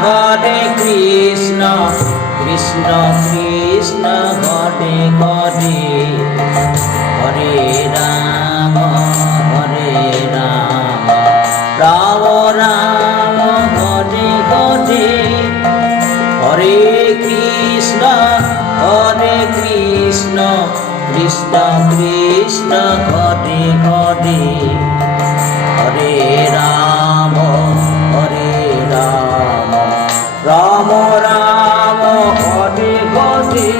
Hare Krishna Krishna Krishna Hare Hare Hare Ram Ram Ram Hare Hare Hare Krishna Krishna Krishna Hare Hare Hare Ram Ram Ram Hare Hare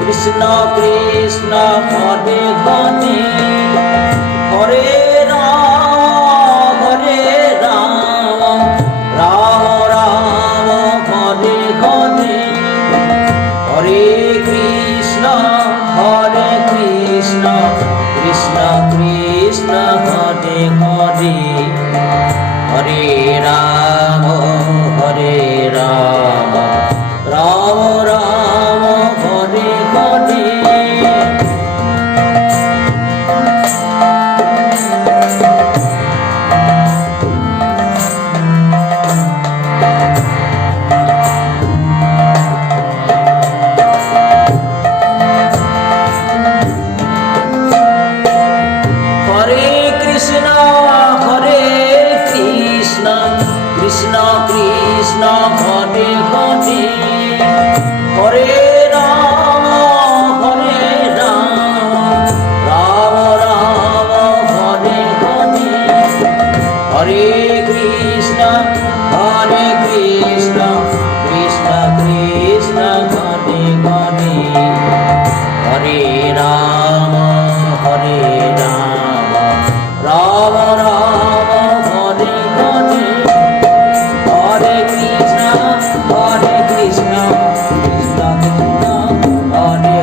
Krishna Krishna Hare Hare Hare Ram Ram Ram Hare Hare Hare Krishna Krishna Krishna Hare Hare Hare Ram Ram Ram Hare Hare Krishna Krishna Hare Hare Hare Ram Ram Ram Hare Hare Hare Krishna Krishna Krishna Hare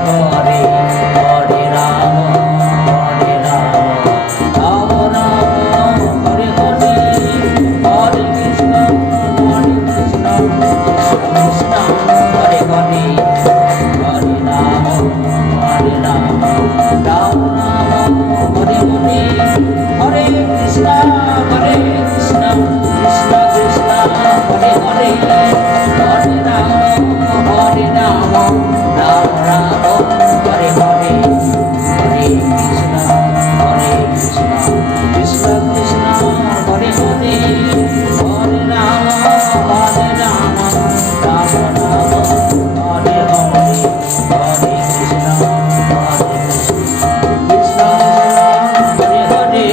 Hare Hare Ram Ram Ram Hare Hare Hare Krishna Krishna Krishna Hare Hare Hare Ram Ram Ram Hare Hare Hare Krishna Krishna Krishna Hare Hare Hare Ram Ram Ram Hare Hare Hare Krishna Krishna Krishna Hare Hare Hare Ram Ram Hare Hare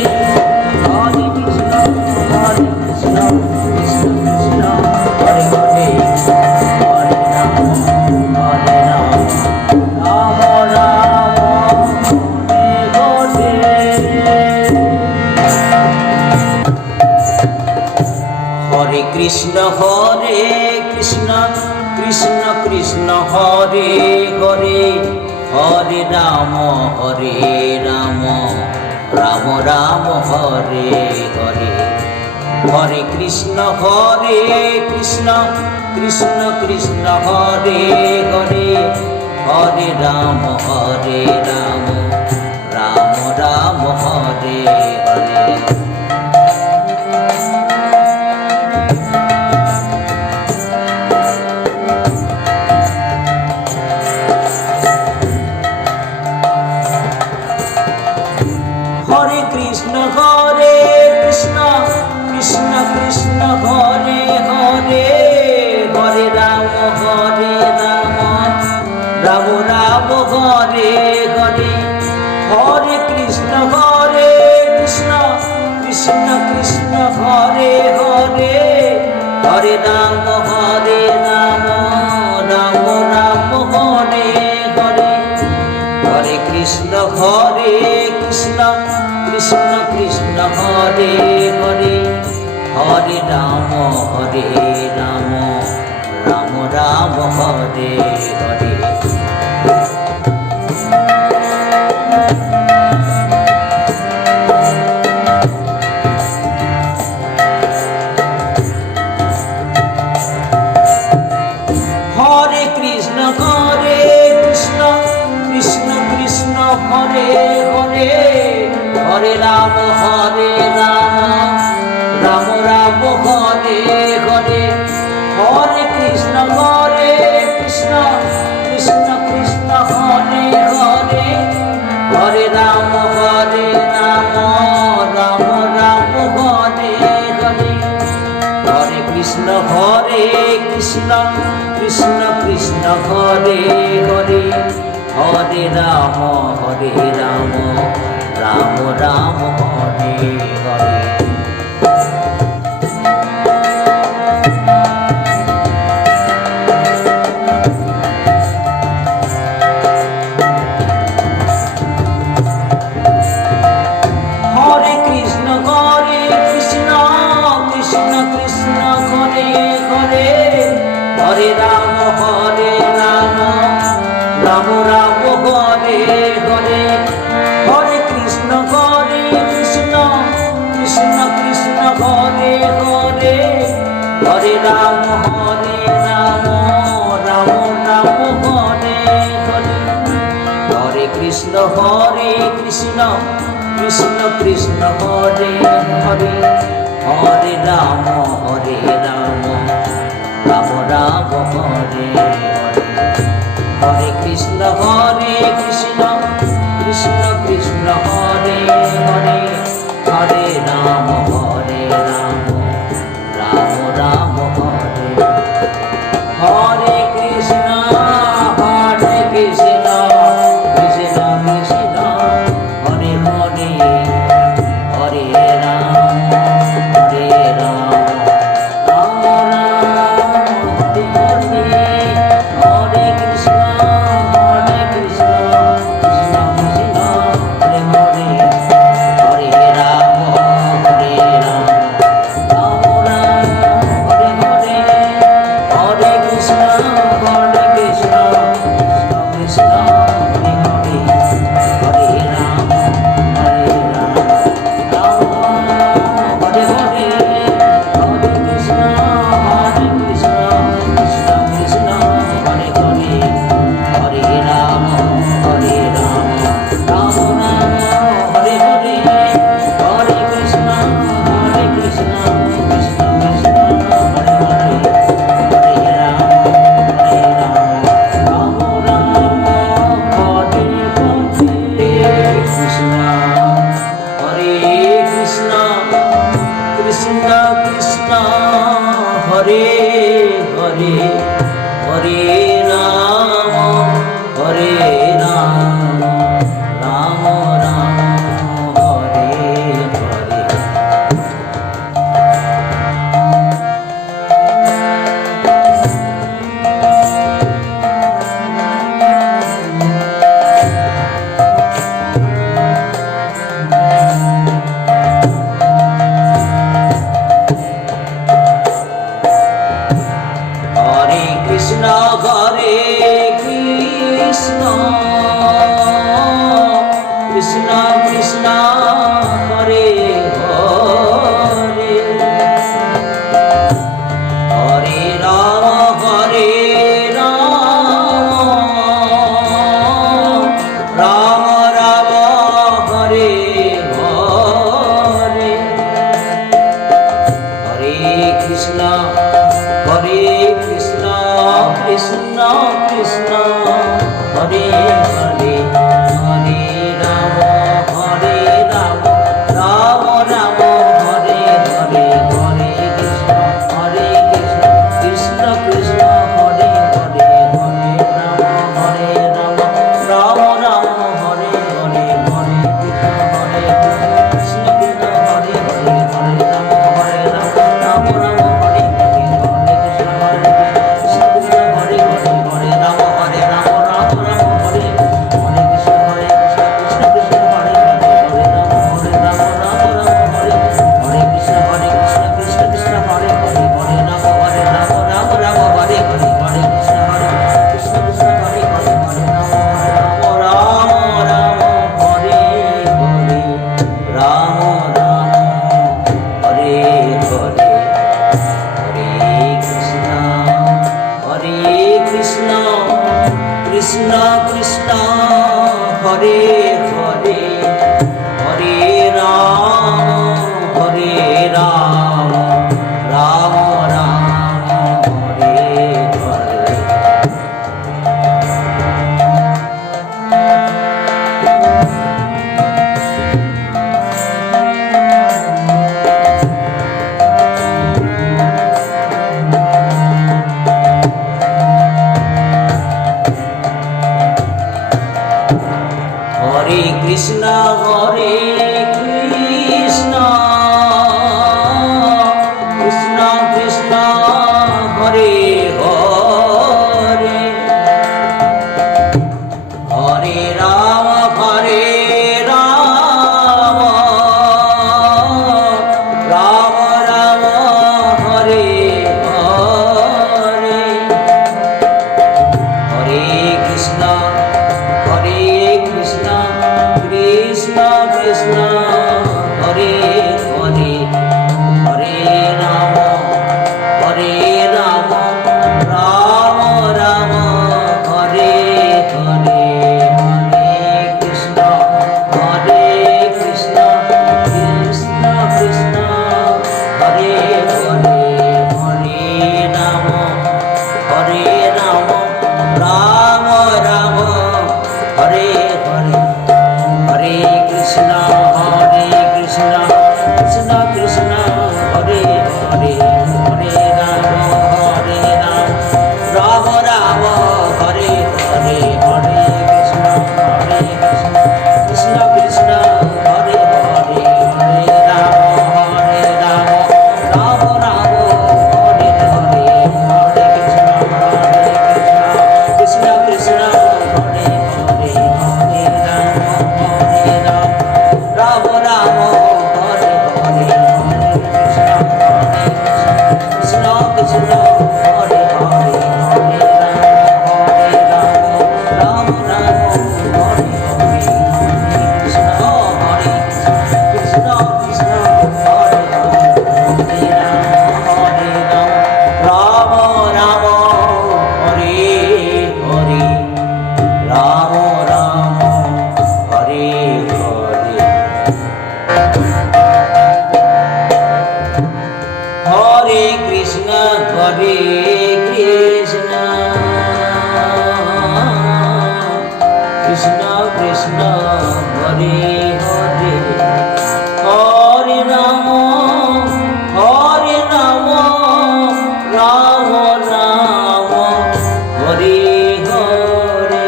Hare Krishna Krishna Krishna Hare Hare Hare Ram Ram Hare Hare Hare Krishna Krishna Hare Hare Hare Krishna Krishna Hare Hare Hare Ram Ram Hare Hare Krishna Krishna Krishna Hare Hare Hare Ram Ram Ram Hare Hare Hare Krishna Krishna Krishna Hare Hare Hare Ram Ram Ram Hare Hare Hare Krishna Krishna Krishna Hare Hare Hare Ram Ram Ram Hare Hare Hare Krishna Krishna Hare Hare Hare Ram Ram Ram Hare Hare Hare Krishna Krishna Hare Hare Hare Ram Ram Ram Hare Hare Hare Hare Hare Ram Ram Ram Hare Hare Hare Krishna Krishna Krishna Hare Hare Hare Ram Ram Ram Hare Hare Hare Krishna Krishna Krishna Hare Hare Hare Ram Ram Ram Hare Hare Hare Ram Ram Ram Hare Hare Hare Krishna Krishna Krishna Hare Hare Hare Ram Ram Ram Hare Hare Hare Krishna Krishna Krishna Hare Hare Hare Ram Ram Ram Hare Hare Hare Krishna Krishna Krishna Hare Hare Hare Ram Ram Ram Hare Hare Krishna Krishna Krishna Hare Hare Hare Ram Hare Hare Hare Ram Ram Ram Hare Hare Krishna Krishna Krishna Hare Hare Hare Ram Ram Ram Hare Hare Hare Krishna Krishna Krishna Hare Hare Hare Ram Ram Ram Hare Hare Hare Krishna Krishna Hare Hare Hare Ram Ram Ram Hare Hare Hare Krishna Krishna Hare Hare Hare Ram Ram Ram Hare Hare Hare Krishna Hare Krishna Hare Ram Ram Ram Hare Hare Krishna Krishna Hare Hare Ram Ram Hare Hare Krishna Krishna Hare Hare Ram Ram Hare Hare Krishna Krishna Hare Hare Ram Ram Hare Hare Ram Ram Hare Hare Hare Krishna Krishna Krishna Hare Hare Hare Ram Ram Ram Hare Hare Hare Krishna Hare Krishna Krishna Krishna Hare Hare Hare Ram Ram Ram Hare Hare Hare Krishna Krishna Krishna Hare Hare Hare Ram Ram Ram Hare Hare Hare Krishna Krishna Krishna Krishna Hare Hare Hare Ram Ram Ram Hare Hare Hare Krishna Krishna Krishna Krishna Hare Hare Hare Ram Ram Ram Hare Hare Hare Krishna Krishna Krishna Hare Hare Hare Ram Ram Ram Hare Hare Hare Krishna Krishna Hare Hare Hare Ram Ram Ram Hare Hare Hare Krishna Krishna Hare Hare Hare Ram Ram Hare Hare Krishna Hare Krishna Krishna Hare Hare Ram Ram Hare Hare Ram Ram Hare Hare Hare Krishna Krishna Krishna Hare Hare Hare Ram Ram Ram Hare Hare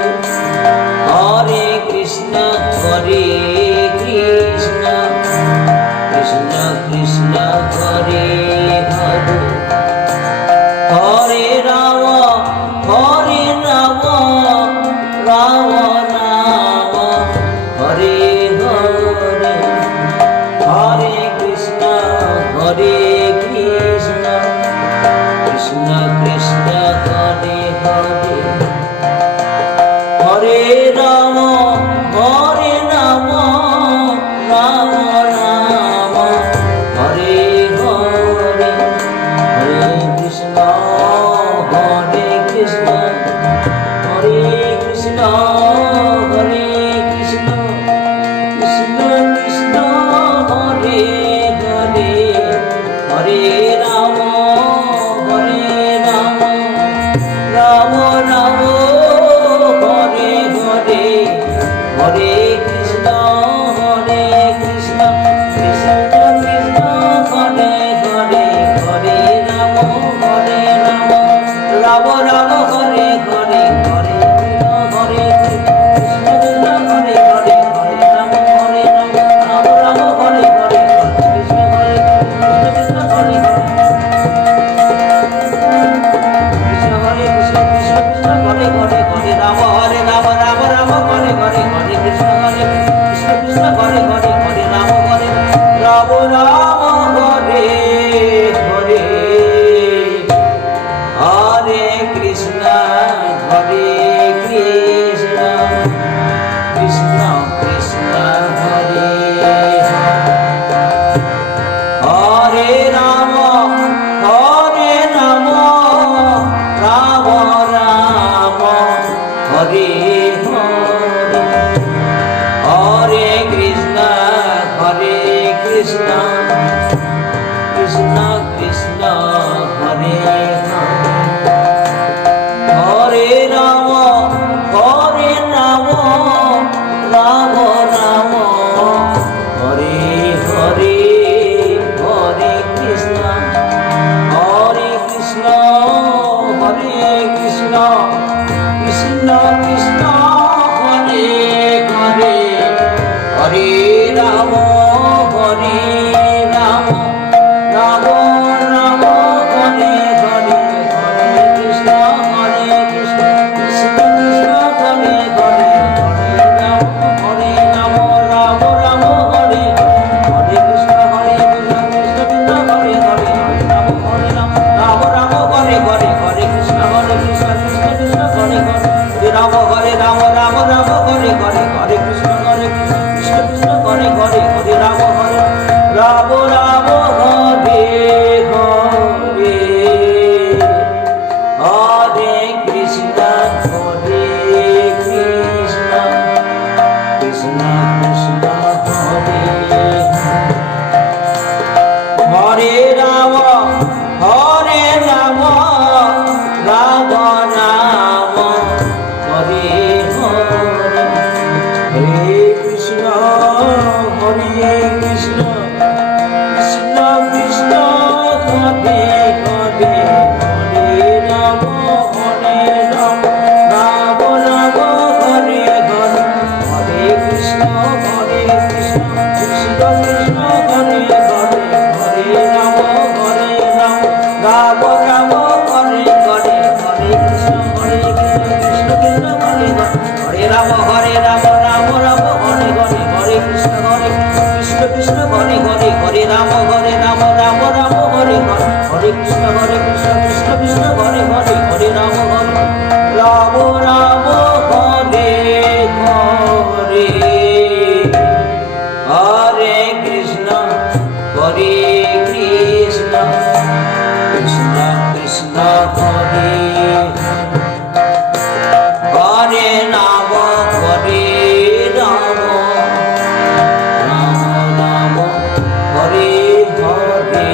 Hare Krishna Krishna Krishna Krishna Hare Hare Hare Ram Ram Ram Hare Hare Hare Krishna Krishna Krishna Krishna Hare Hare Hare Ram Ram Ram Hare Hare Hare Krishna Krishna Hare Krishna Krishna Krishna Krishna Hare Hare Hare Ram Ram Ram Hare Hare Hare Krishna Krishna Krishna Krishna Hare Hare Hare Ram Ram Ram Hare Hare Hare Hare Krishna Krishna Hare Hare Hare Ram Ram Hare Hare Krishna Hare Krishna Hare Hare Krishna Hare Krishna Krishna Krishna Hare Hare Hare Ram Ram Hare Hare Hare Krishna Krishna Hare Hare Hare Ram Ram Hare Hare Hare Krishna Krishna Krishna Krishna Hare Hare Ram Ram Ram Hare Hare Krishna Krishna Hare Hare Hare Ram Hare Ram Ram Ram Hare Hare Hare Krishna Krishna Krishna Hare Hare Hare Ram Ram Ram Hare Hare Krishna Krishna Krishna Hare Hare Hare Ram Ram Ram Hare Hare Hare Krishna Krishna Krishna Hare Hare Ram Hare Ram Ram Ram Hare Hare Hare Krishna Krishna Krishna Hare Hare Hare Ram Hare Ram Ram Hare Hare Hare Krishna Krishna Krishna Hare Hare Ram Ram Ram Hare Hare Hare Krishna Krishna Krishna Krishna Hare Hare Hare Ram Ram Ram Hare Hare Hare Krishna Krishna Krishna Hare Hare Hare Ram Ram Ram Hare Hare Hare Krishna Krishna Krishna Hare Hare Ram Ram Ram Hare Hare Hare Krishna Krishna Krishna Hare Hare Hare Ram Ram Ram Hare Hare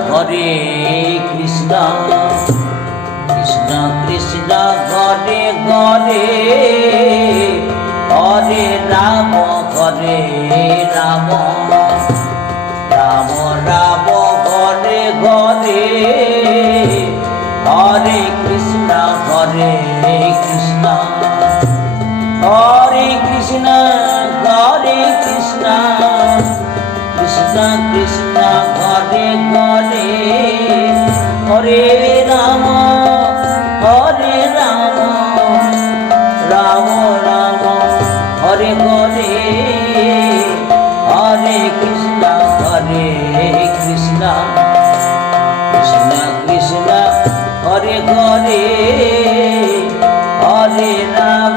Hare Krishna Krishna Krishna Hare Hare Hare Ram Ram Ram Hare Hare Hare Krishna Krishna Krishna Krishna Hare Hare Ram Ram Ram Hare Hare Hare Krishna Krishna Krishna Hare Hare Hare Ram Ram Ram Ram Hare Hare Hare Krishna Krishna Hare Krishna Krishna Krishna Krishna Hare Hare Hare Ram Ram Ram Hare Hare Hare Krishna Krishna Krishna Krishna Hare Hare Hare Ram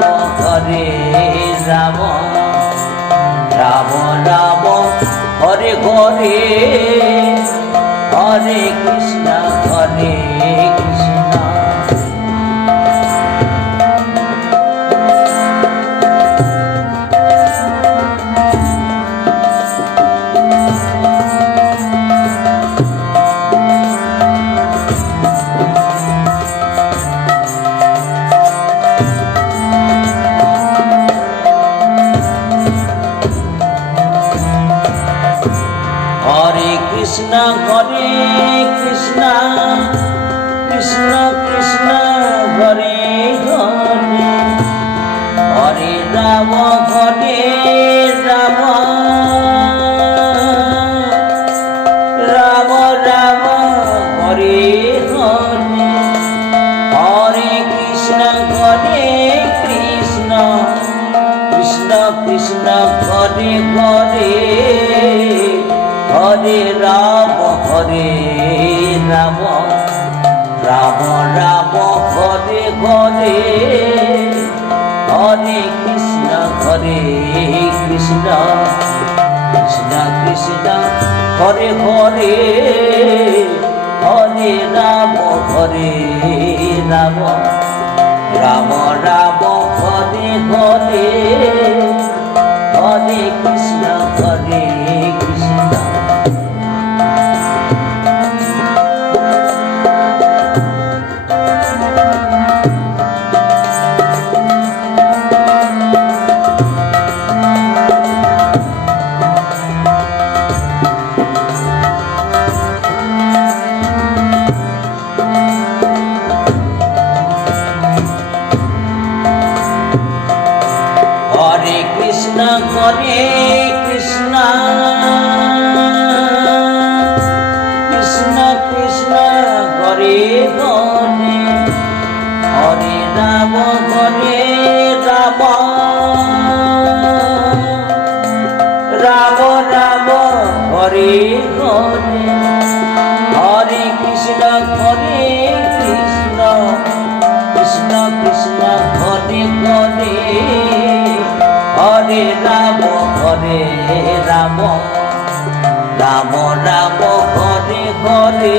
Ram Ram Ram Hare Hare Hare Krishna Krishna Krishna Krishna Krishna Krishna Hare Hare Hare Ram Ram Ram Ram Hare Hare Hare Krishna Krishna Krishna Krishna Hare Hare Hare Ram Ram Ram Ram Hare Hare Hare Krishna Krishna Krishna Krishna Hare Hare Hare Ram Ram Ram Ram Hare Hare Hare Krishna Krishna Hare Hare Hare Ram Ram Ram Hare Hare Hare Krishna Krishna Krishna Hare Hare Hare Ram Ram Ram Ram Hare Hare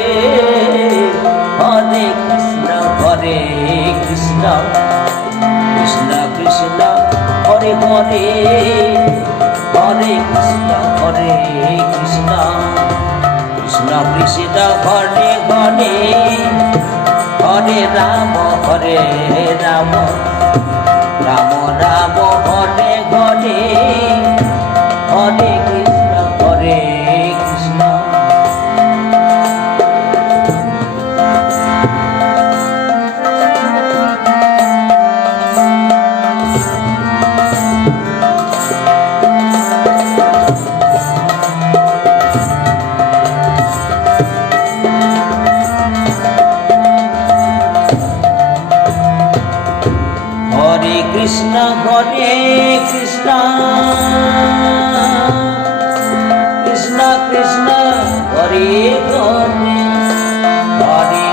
Hare Krishna Krishna Krishna Krishna Hare Hare Hare Krishna Krishna Krishna Krishna Hare Hare Hare Ram Ram Ram Ram Hare Hare Hare Krishna Krishna Krishna Krishna Krishna Krishna Hare Hare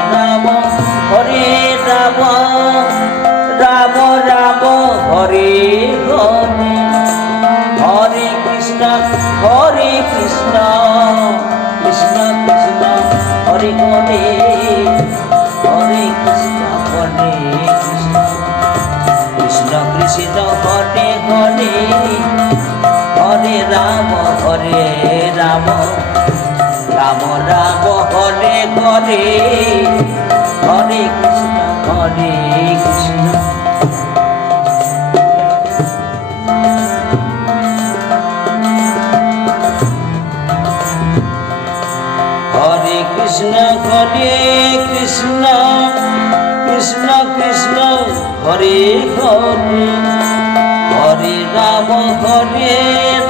Hare Ram Ram Ram Hare Hare Hare Krishna Krishna Krishna Krishna Hare Hare Hare Krishna Krishna Krishna Krishna Hare Hare Hare Ram Ram Ram Ram Hare Hare Hare Krishna Krishna Hare Krishna Krishna Krishna Krishna Hare Hare Hare Ram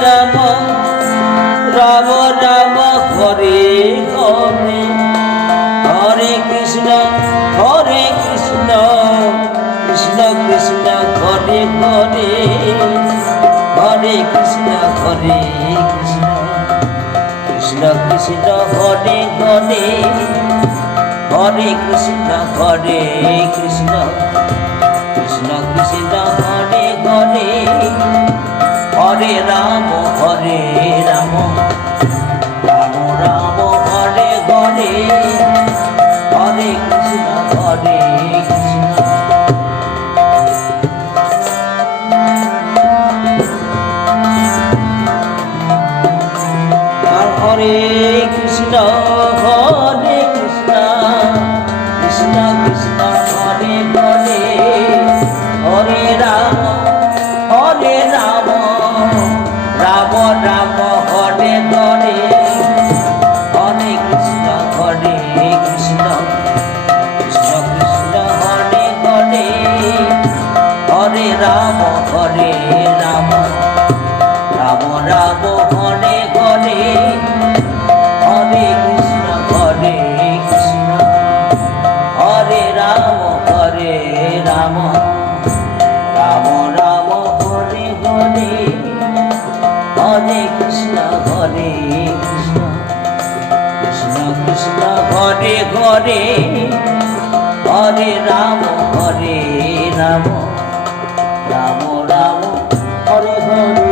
Ram Ram Ram Hare Hare Hare Krishna Krishna Krishna Krishna Hare Hare Hare Krishna Krishna Krishna Krishna Hare Hare Hare Krishna Krishna Krishna Krishna Hare Hare Hare Ram Ram Ram Ram Hare Hare Hare Krishna Krishna Hare Krishna Krishna Krishna Hare Hare Hare Ram Ram Ram Hare Hare Hare Krishna Krishna Krishna Krishna Hare Hare Hare Ram Ram Ram Ram Hare Hare Hare Krishna Krishna Hare Ram Ram Ram Ram Hare Hare Hare Krishna Krishna Krishna Krishna Hare Hare Hare Ram Ram Ram Ram Hare Hare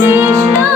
Krishna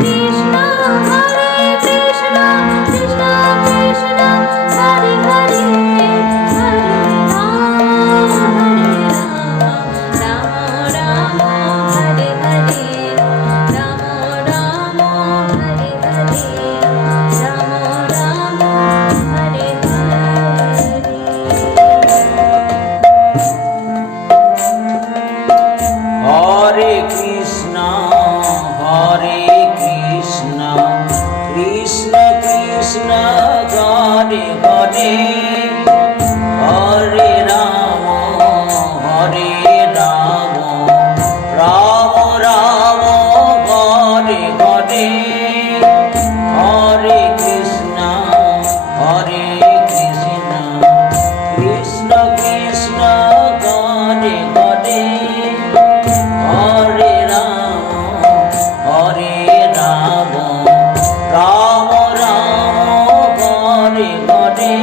Krishna Hare Krishna Krishna Krishna Hare Hare Hare Ram Ram Ram Hare Hare Ram Ram Hare Hare Ram Ram Hare Hare Krishna Krishna Krishna Hare Hare Hare Ram Ram Ram Hare Hare Hare Krishna Krishna Krishna Hare Hare Hare Ram Ram Ram Hare Hare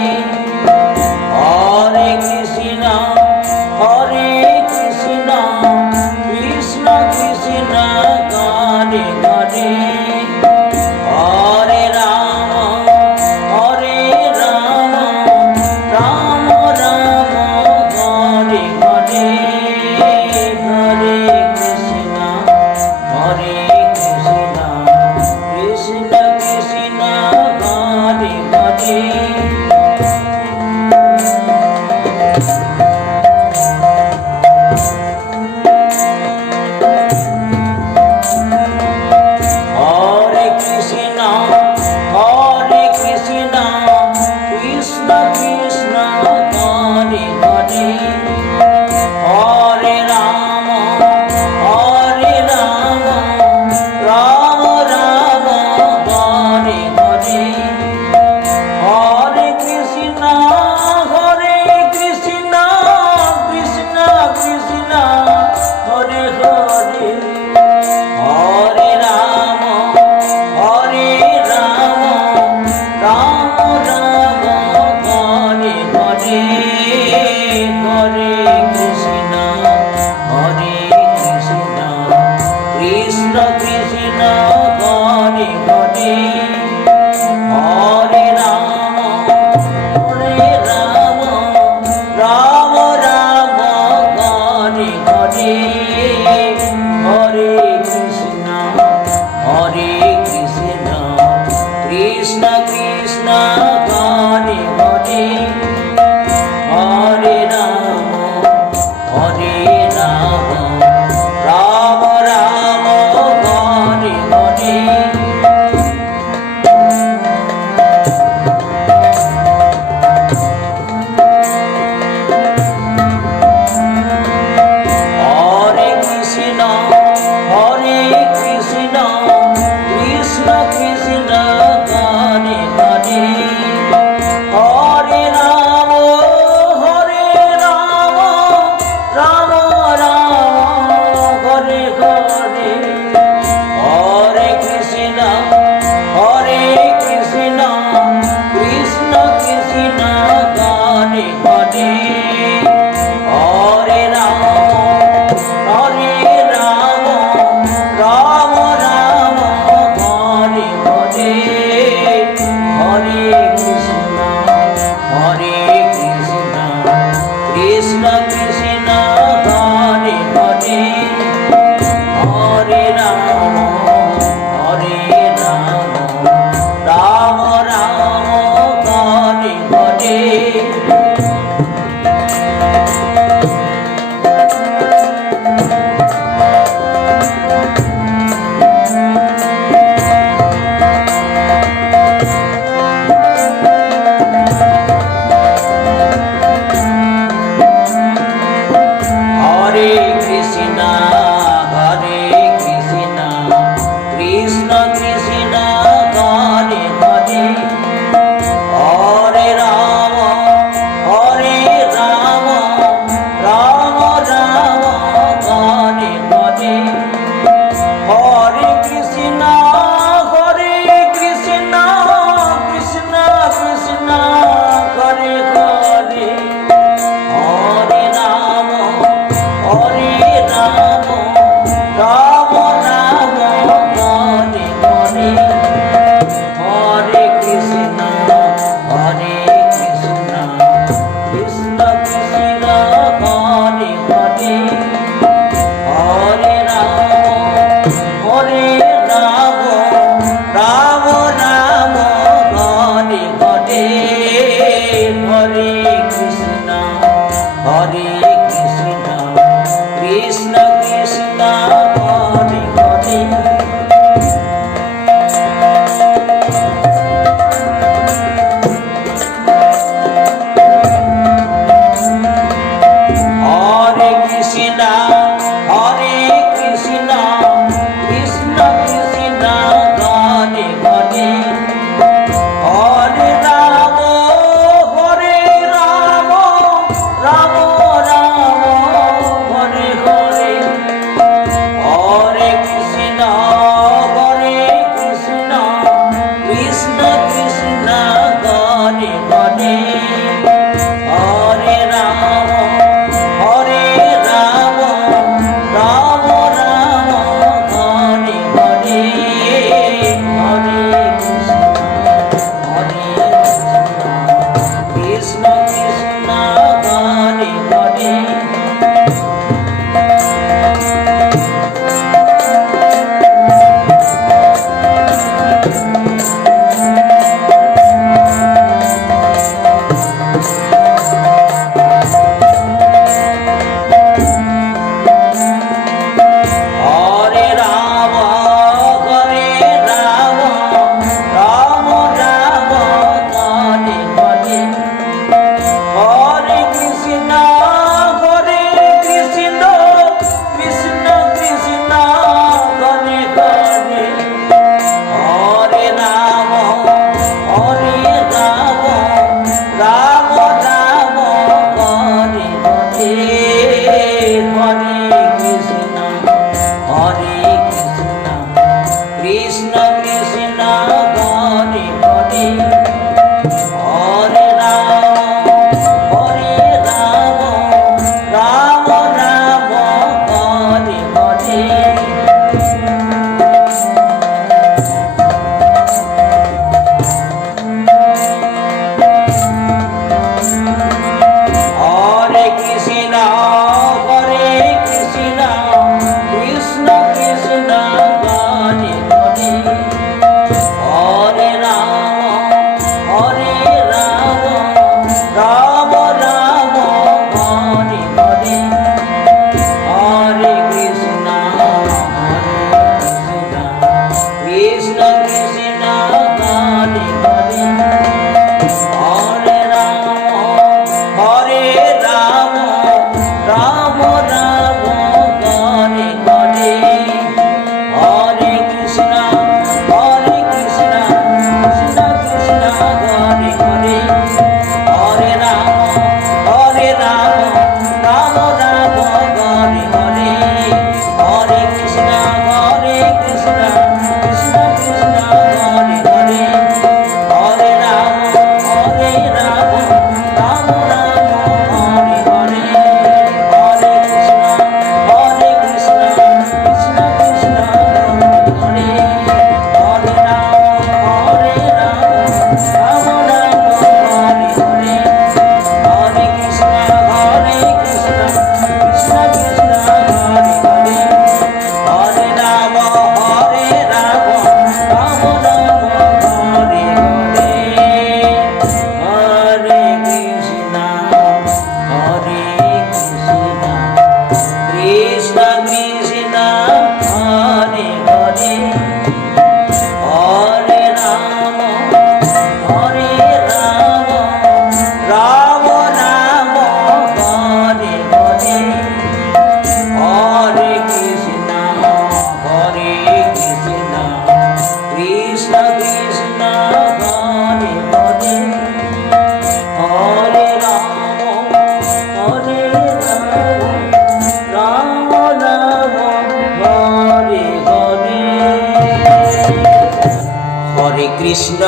Hare Krishna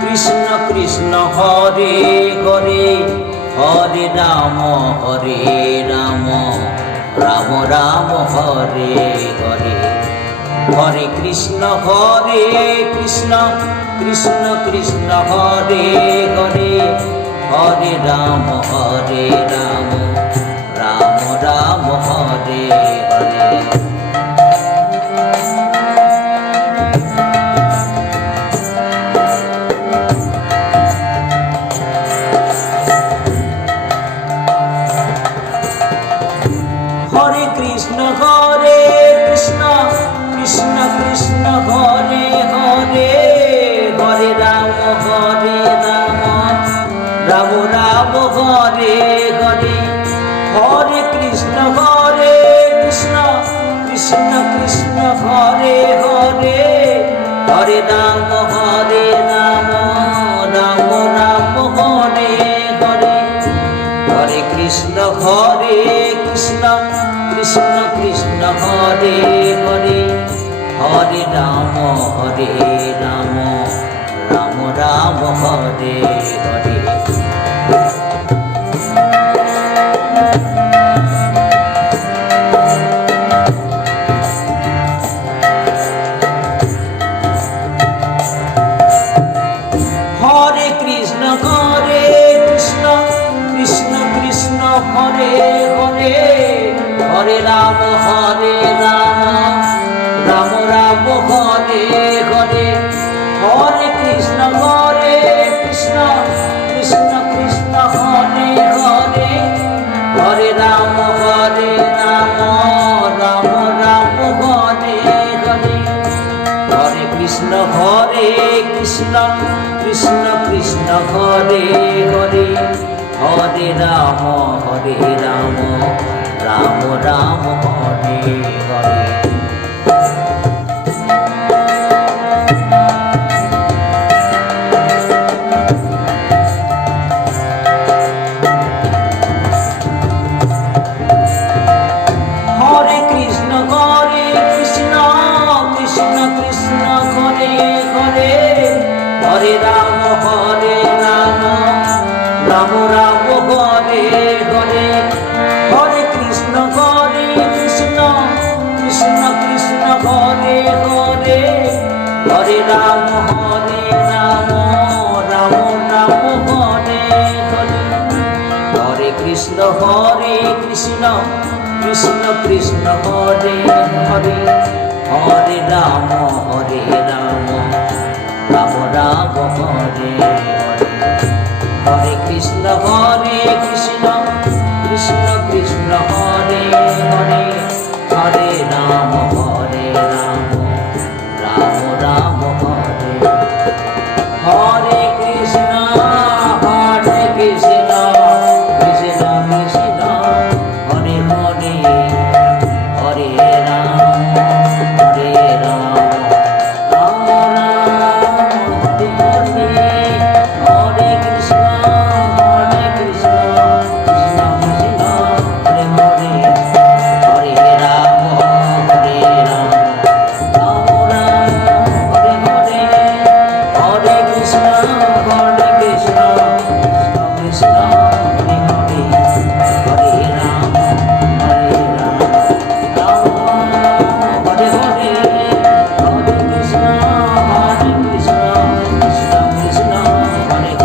Krishna Krishna Hare Hare Hare Ram Ram Ram Hare Hare Hare Krishna Krishna Krishna Hare Hare Hare Ram Ram Hare Hare Hare Krishna Krishna Krishna Hare Hare Hare Ram Ram Hare Hare Hare Krishna Krishna Krishna Hare Hare Hare Ram Ram Hare Hare Hare Krishna Krishna Krishna Hare Hare Hare Ram Ram Hare Hare Hare Krishna Krishna Hare Hare Hare Ram Ram Hare Hare Hare Krishna Krishna Krishna Hare Hare Hare Ram Ram Hare Hare Hare Krishna Krishna Krishna Hare Hare Hare Ram Ram Hare Hare Hare Krishna Krishna Krishna Hare Hare Hare Ram Ram Hare Hare Hare Krishna Krishna Krishna Hare Hare Hare Ram Ram Hare Hare Hare Krishna Krishna Krishna Hare Hare Hare Ram Ram Hare Hare Hare Krishna Krishna Krishna Hare Hare Hare Ram Ram Hare Hare Krishna Krishna Krishna Hare Hare Hare Ram Ram Hare Hare Hare Krishna Krishna Krishna Hare Hare Hare Ram Ram Hare Hare Hare Krishna Krishna Krishna Hare Hare Hare Ram Ram Hare Hare Hare Krishna Krishna Krishna Hare Hare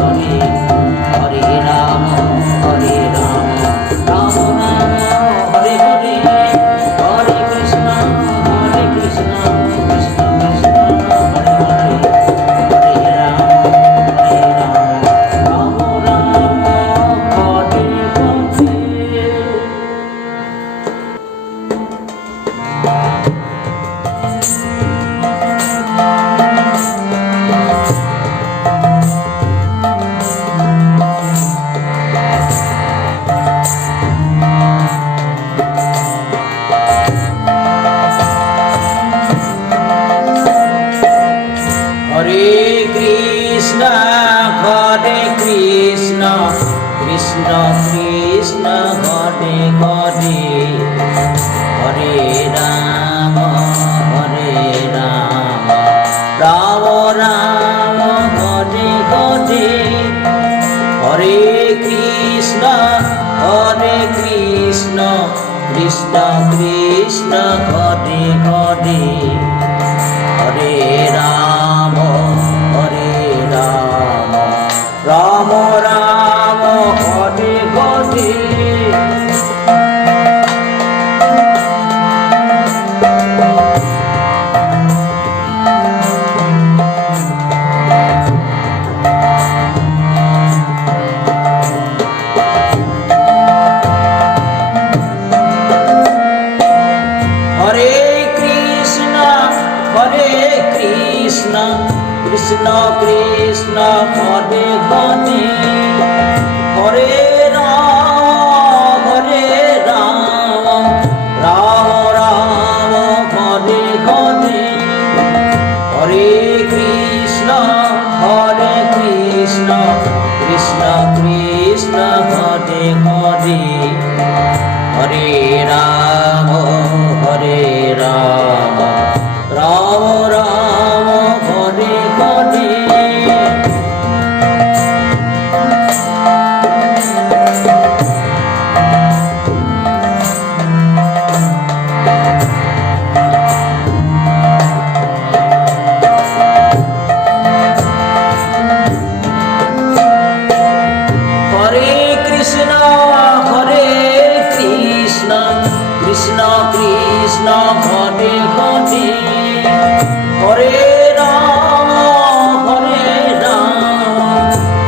Hare Ram Ram Hare Hare Hare Krishna Krishna Krishna Hare Hare Hare Ram Hare Hare Hare Krishna Krishna Krishna Hare Hare Hare Ram Hare Hare Hare Ram Ram Ram Hare Hare Krishna Krishna Hare Hare Hare Ram Ram Ram Hare Hare Hare Krishna Krishna Krishna Hare Hare Hare Ram Ram Ram Hare Hare Krishna Krishna Hare Hare Hare Ram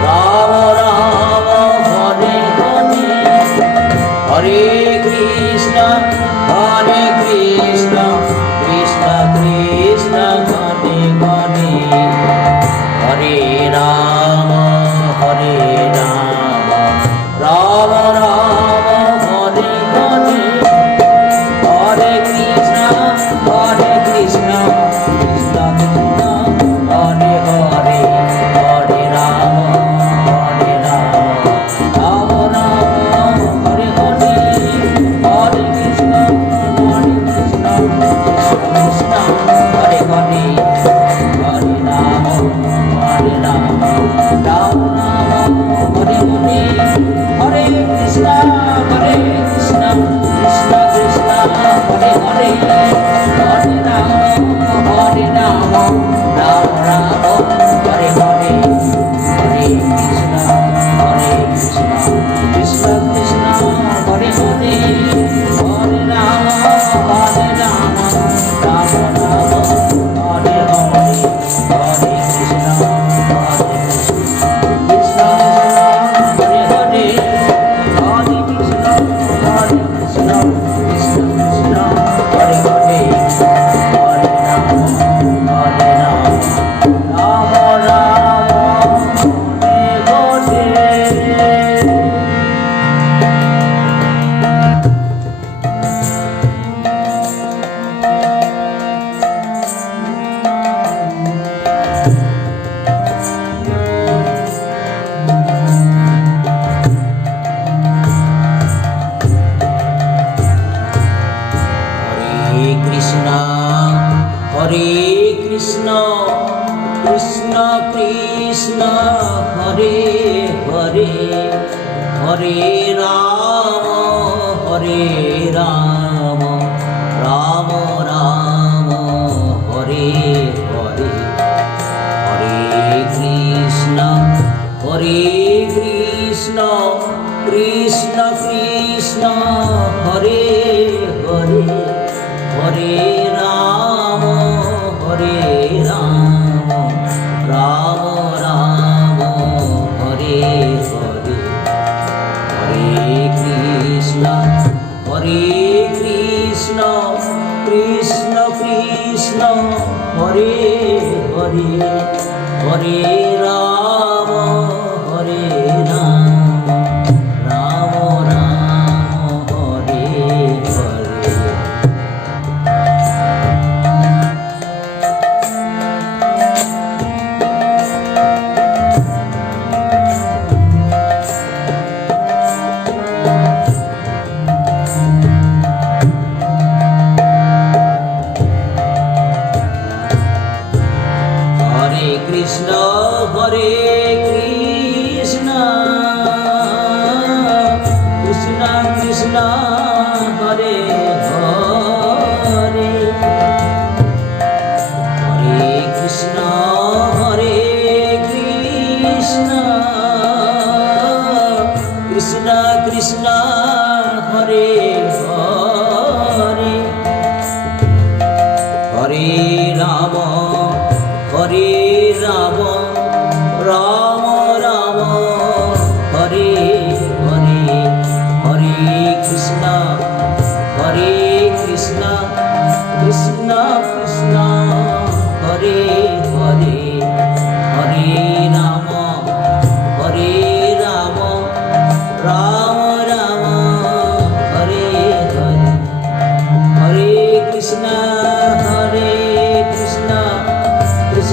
Ram Ram Hare Hare Hare Krishna Krishna Krishna Hare Hare Hare Ram Ram Ram Hare Hare Hare Krishna Krishna Krishna Hare Hare Hare Ram Ram Ram Hare Hare Hare Krishna Krishna Krishna Hare Hare Hare Ram Ram Ram Hare Hare Hare Krishna Krishna Krishna Hare Hare Hare Ram Ram Ram Hare Hare Hare Krishna Krishna Krishna Hare Hare Hare Ram Ram Ram Hare Hare Hare Krishna Krishna Hare Hare Hare Krishna Krishna Krishna Hare Hare Hare Ram Ram Ram Hare Hare Krishna Krishna Krishna Hare Hare Hare Ram Ram Ram Hare Hare Hare Krishna Krishna Krishna Hare Hare Hare Ram Ram Ram Hare Hare Hare Krishna Krishna Krishna Hare Hare Hare Ram Ram Ram Hare Hare Krishna Krishna Krishna Hare Hare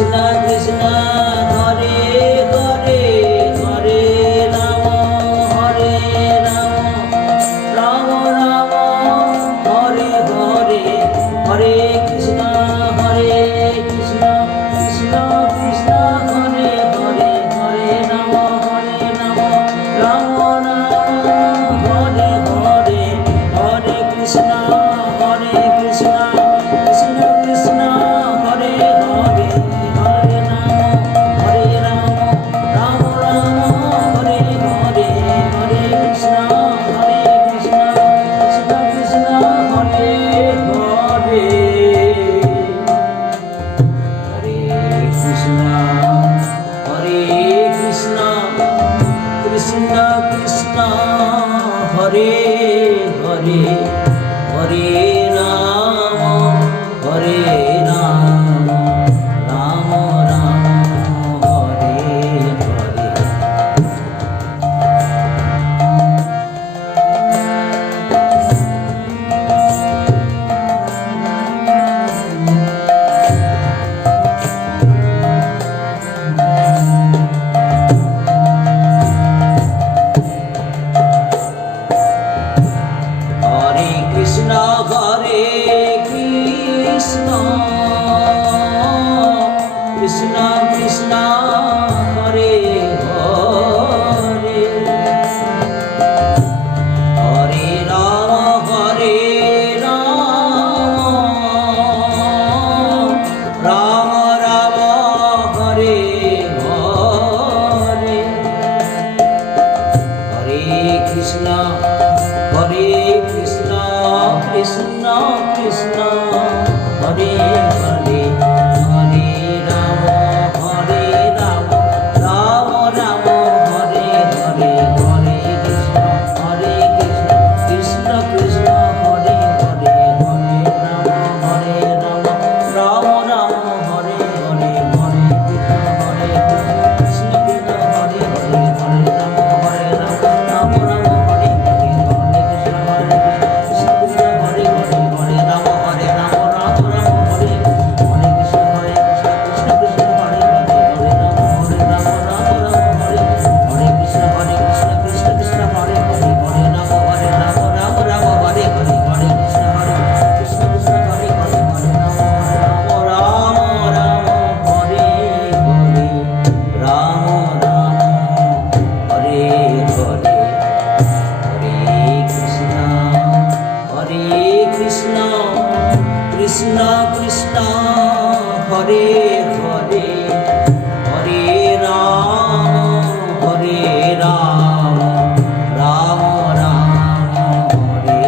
Krishna Krishna Hare Hare Hare Ram Hare Ram Ram Ram Hare Hare Hare Krishna Krishna Krishna Krishna Hare Hare Hare Ram Ram Ram Hare Hare Hare Krishna Krishna Krishna Krishna Hare Hare Hare Ram Ram Ram Hare Hare Hare Krishna Krishna Krishna Hare Hare Hare Krishna Krishna Krishna Hare Hare Hare Ram Ram Ram Hare Hare Hare Krishna Krishna Krishna Hare Hare Hare Ram Ram Ram Hare Hare Hare Krishna Krishna Krishna Krishna Hare Hare Hare Ram Ram Ram Hare Hare Hare Krishna Krishna Krishna Hare Hare Hare Ram Ram Ram Hare Hare Hare Krishna Krishna Hare Hare Hare Ram Ram Ram Hare Hare Hare Krishna Krishna Hare Hare Hare Ram Ram Ram Hare Hare Krishna Krishna Krishna Hare Hare Hare Ram Ram Hare Hare Krishna Krishna Krishna Hare Hare Hare Ram Ram Hare Hare Hare Krishna Krishna Krishna Hare Hare Hare Ram Ram Hare Hare Ram Hare Hare Hare Krishna Krishna Krishna Hare Hare Hare Ram Ram Ram Hare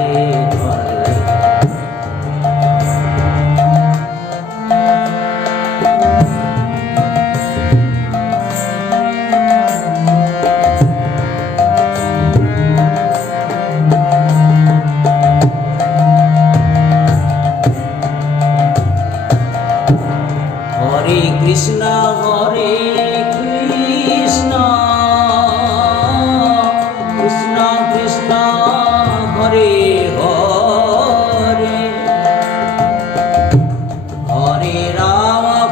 Hare Hare Krishna Krishna Krishna Hare Hare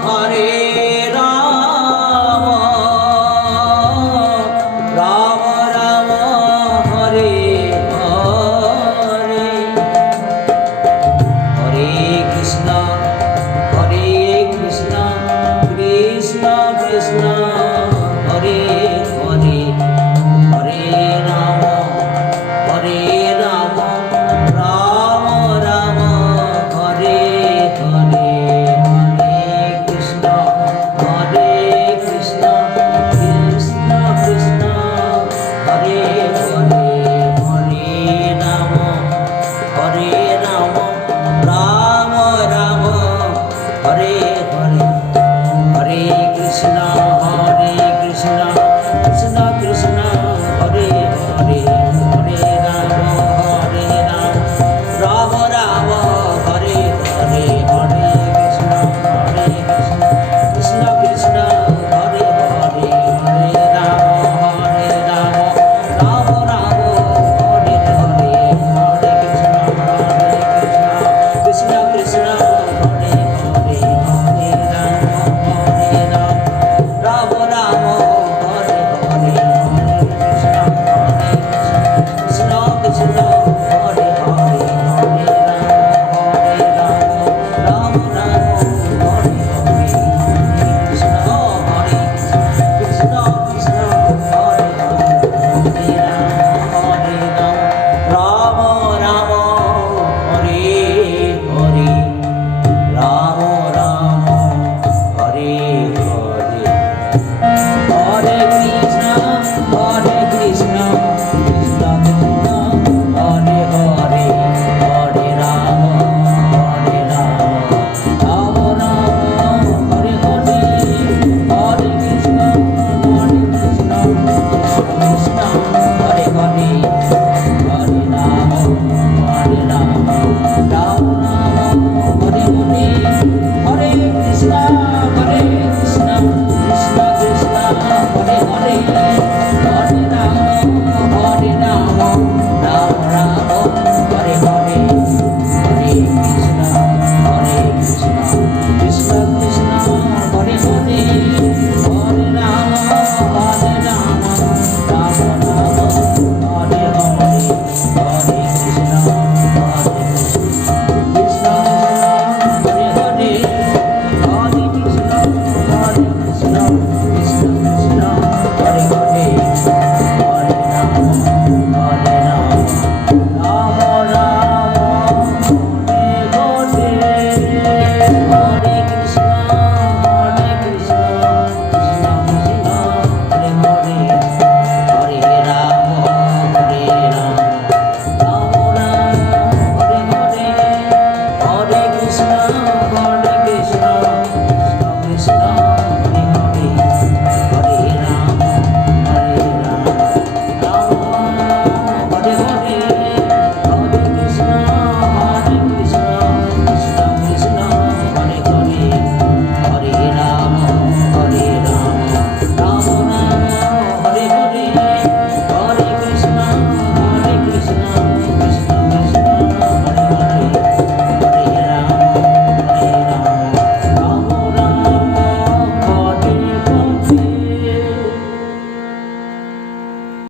Hare Ram Ram Ram Hare Hare Hare Krishna Krishna Krishna